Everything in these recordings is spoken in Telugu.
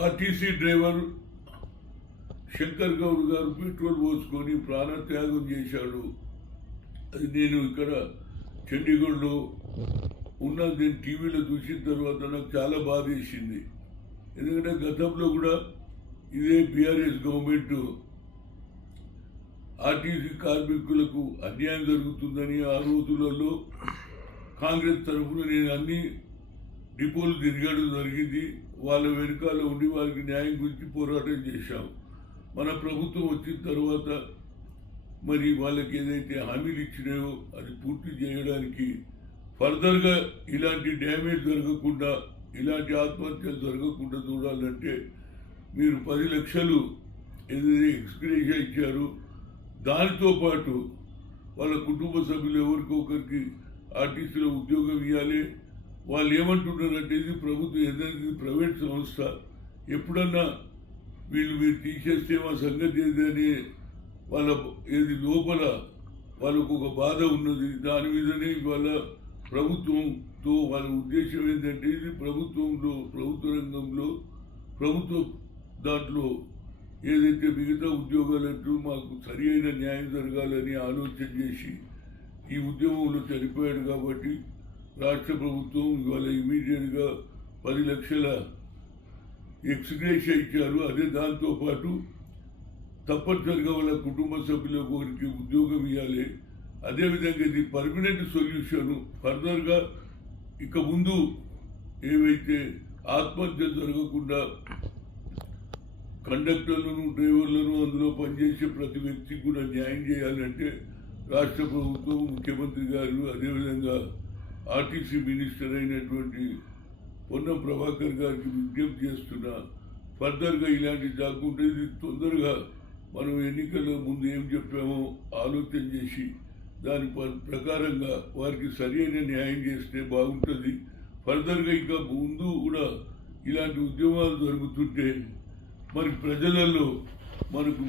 ఆర్టీసీ డ్రైవర్ శంకర్ గౌడ్ గారు పెట్రోల్ పోసుకొని ప్రాణత్యాగం చేశాడు. అది నేను ఇక్కడ చండీగఢ్లో ఉన్న నేను టీవీలో చూసిన తర్వాత నాకు చాలా బాధ వేసింది. ఎందుకంటే గతంలో కూడా ఇదే బీఆర్ఎస్ గవర్నమెంట్ ఆర్టీసీ కార్మికులకు అన్యాయం జరుగుతుందని ఆ రోజులలో కాంగ్రెస్ తరఫున నేను అన్ని డిపోలు తిరగడం జరిగింది. వాళ్ళ వెనుకాల ఉండి వారికి న్యాయం గురించి పోరాటం చేశాం. మన ప్రభుత్వం వచ్చిన తర్వాత మరి వాళ్ళకి ఏదైతే హామీలు ఇచ్చినాయో అది పూర్తి చేయడానికి ఫర్దర్గా ఇలాంటి డ్యామేజ్ జరగకుండా, ఇలాంటి ఆత్మహత్యలు జరగకుండా చూడాలంటే మీరు 10 లక్షలు ఏదైతే ఎక్స్గ్రేషియా ఇచ్చారో దానితో పాటు వాళ్ళ కుటుంబ సభ్యులు ఎవరికొకరికి ఆర్టీసీలో ఉద్యోగం ఇవ్వాలి. వాళ్ళు ఏమంటున్నారంటే ఇది ప్రభుత్వం ఏదైతే ప్రైవేట్ సంస్థ, ఎప్పుడన్నా మీరు తీసేస్తే మా సంగతి ఏదని వాళ్ళ ఏది లోపల వాళ్ళకు ఒక బాధ ఉన్నది. దాని మీదనే వాళ్ళ ప్రభుత్వంతో వాళ్ళ ఉద్దేశం ఏంటంటే ఇది ప్రభుత్వ రంగంలో ప్రభుత్వ దాంట్లో ఏదైతే మిగతా ఉద్యోగాలంటూ మాకు సరి అయిన న్యాయం జరగాలని ఆలోచన చేసి ఈ ఉద్యమంలో చనిపోయాడు. కాబట్టి రాష్ట్ర ప్రభుత్వం ఇవాళ ఇమీడియట్గా 10 లక్షల ఎక్స్గ్రేషియా ఇచ్చారు. అదే దాంతోపాటు తప్పనిసరిగా వాళ్ళ కుటుంబ సభ్యులకు ఒకరికి ఉద్యోగం ఇవ్వాలి. అదేవిధంగా ఇది పర్మనెంట్ సొల్యూషన్. ఫర్దర్గా ఇక ముందు ఏవైతే ఆత్మహత్యలు జరగకుండా కండక్టర్లను, డ్రైవర్లను, అందులో పనిచేసే ప్రతి వ్యక్తికి కూడా న్యాయం చేయాలంటే రాష్ట్ర ప్రభుత్వం, ముఖ్యమంత్రి గారు, అదేవిధంగా ఆర్టీసీ మినిస్టర్ అయినటువంటి పొన్నం ప్రభాకర్ గారికి విజ్ఞప్తి చేస్తున్నా. ఫర్దర్గా ఇలాంటివి కాకుండా ఇది తొందరగా మనం ఎన్నికల ముందు ఏం చెప్పామో ఆలోచన చేసి దాని ప్రకారంగా వారికి సరైన న్యాయం చేస్తే బాగుంటుంది. ఫర్దర్గా ఇంకా ముందు కూడా ఇలాంటి ఉద్యమాలు జరుగుతుంటే మరి ప్రజలలో మనకు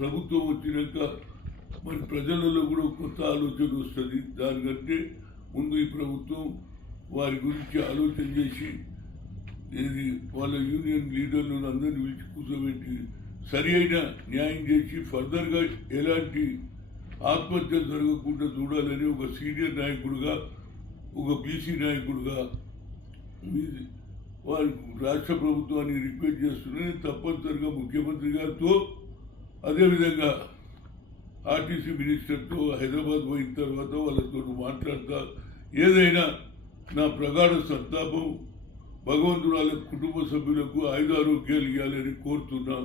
ప్రభుత్వం వచ్చినాక మరి ప్రజలలో కూడా కొత్త ఆలోచన వస్తుంది. దానికంటే ముందు ఈ ప్రభుత్వం వారి గురించి ఆలోచన చేసి ఇది వాళ్ళ యూనియన్ లీడర్లను అందరినీ పిలిచి కూర్చోబెట్టి సరి అయిన న్యాయం చేసి ఫర్దర్గా ఎలాంటి ఆత్మహత్యలు జరగకుండా చూడాలని ఒక సీనియర్ నాయకుడుగా, ఒక బీసీ నాయకుడుగా వారి రాష్ట్ర ప్రభుత్వాన్ని రిక్వెస్ట్ చేస్తున్నాను. తప్పనిసరిగా ముఖ్యమంత్రి గారితో, అదేవిధంగా ఆర్టీసీ మినిస్టర్తో హైదరాబాద్ పోయిన తర్వాత వాళ్ళతో మాట్లాడతా ఏదైనా నా ప్రగాఢ సంతాపం, భగవంతుడు వాళ్ళ కుటుంబ సభ్యులకు ఆయుధారోగ్యాలు ఇవ్వాలని కోరుతున్నా.